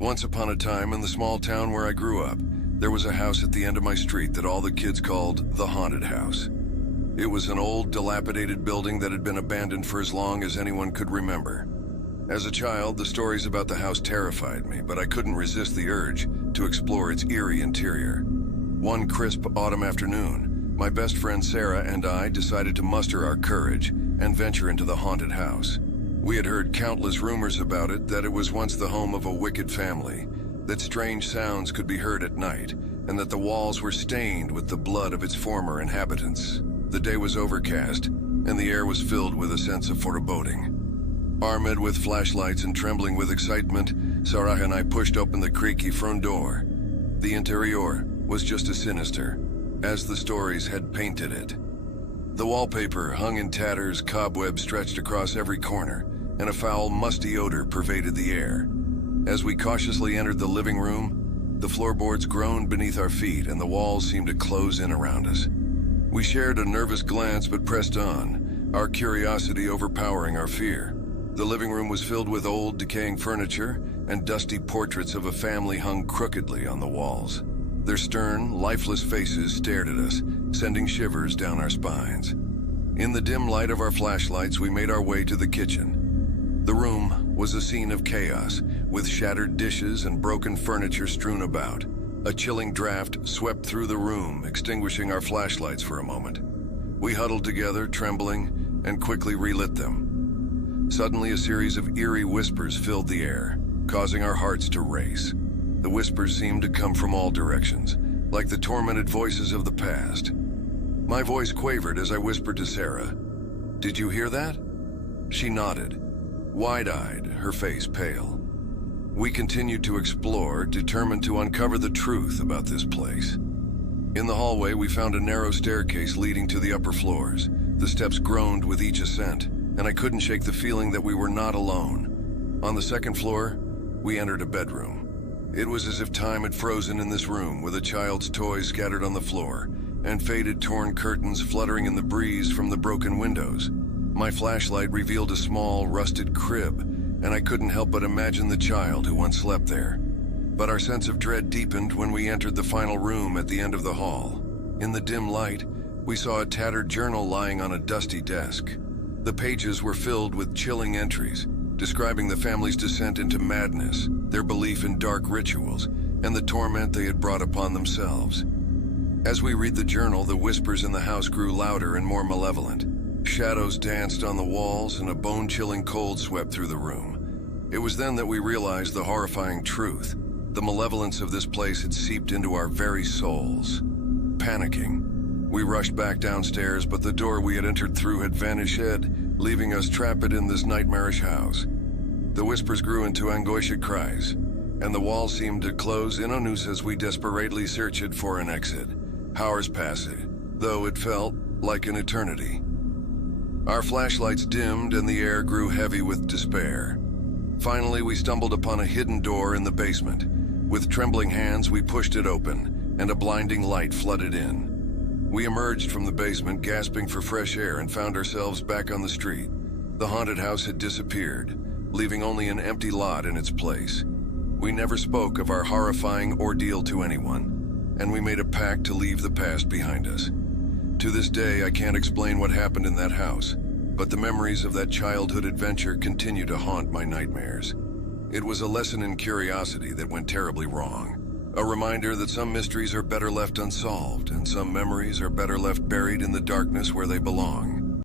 Once upon a time, in the small town where I grew up, there was a house at the end of my street that all the kids called the Haunted House. It was an old, dilapidated building that had been abandoned for as long as anyone could remember. As a child, the stories about the house terrified me, but I couldn't resist the urge to explore its eerie interior. One crisp autumn afternoon, my best friend Sarah and I decided to muster our courage and venture into the haunted house. We had heard countless rumors about it, that it was once the home of a wicked family, that strange sounds could be heard at night, and that the walls were stained with the blood of its former inhabitants. The day was overcast, and the air was filled with a sense of foreboding. Armed with flashlights and trembling with excitement, Sarah and I pushed open the creaky front door. The interior was just as sinister as the stories had painted it. The wallpaper hung in tatters, cobwebs stretched across every corner, and a foul, musty odor pervaded the air. As we cautiously entered the living room, the floorboards groaned beneath our feet and the walls seemed to close in around us. We shared a nervous glance but pressed on, our curiosity overpowering our fear. The living room was filled with old, decaying furniture, and dusty portraits of a family hung crookedly on the walls. Their stern, lifeless faces stared at us, sending shivers down our spines. In the dim light of our flashlights, we made our way to the kitchen. The room was a scene of chaos, with shattered dishes and broken furniture strewn about. A chilling draft swept through the room, extinguishing our flashlights for a moment. We huddled together, trembling, and quickly relit them. Suddenly, a series of eerie whispers filled the air, causing our hearts to race. The whispers seemed to come from all directions, like the tormented voices of the past. My voice quavered as I whispered to Sarah, "Did you hear that?" She nodded, wide-eyed, her face pale. We continued to explore, determined to uncover the truth about this place. In the hallway, we found a narrow staircase leading to the upper floors. The steps groaned with each ascent, and I couldn't shake the feeling that we were not alone. On the second floor, we entered a bedroom. It was as if time had frozen in this room, with a child's toys scattered on the floor, and faded torn curtains fluttering in the breeze from the broken windows. My flashlight revealed a small, rusted crib, and I couldn't help but imagine the child who once slept there. But our sense of dread deepened when we entered the final room at the end of the hall. In the dim light, we saw a tattered journal lying on a dusty desk. The pages were filled with chilling entries, describing the family's descent into madness, their belief in dark rituals, and the torment they had brought upon themselves. As we read the journal, the whispers in the house grew louder and more malevolent. Shadows danced on the walls, and a bone-chilling cold swept through the room. It was then that we realized the horrifying truth. The malevolence of this place had seeped into our very souls. Panicking, we rushed back downstairs, but the door we had entered through had vanished, leaving us trapped in this nightmarish house. The whispers grew into anguished cries, and the walls seemed to close in on us as we desperately searched for an exit. Hours passed, though it felt like an eternity. Our flashlights dimmed and the air grew heavy with despair. Finally, we stumbled upon a hidden door in the basement. With trembling hands, we pushed it open, and a blinding light flooded in. We emerged from the basement, gasping for fresh air, and found ourselves back on the street. The haunted house had disappeared, leaving only an empty lot in its place. We never spoke of our horrifying ordeal to anyone, and we made a pact to leave the past behind us. To this day, I can't explain what happened in that house, but the memories of that childhood adventure continue to haunt my nightmares. It was a lesson in curiosity that went terribly wrong. A reminder that some mysteries are better left unsolved, and some memories are better left buried in the darkness where they belong.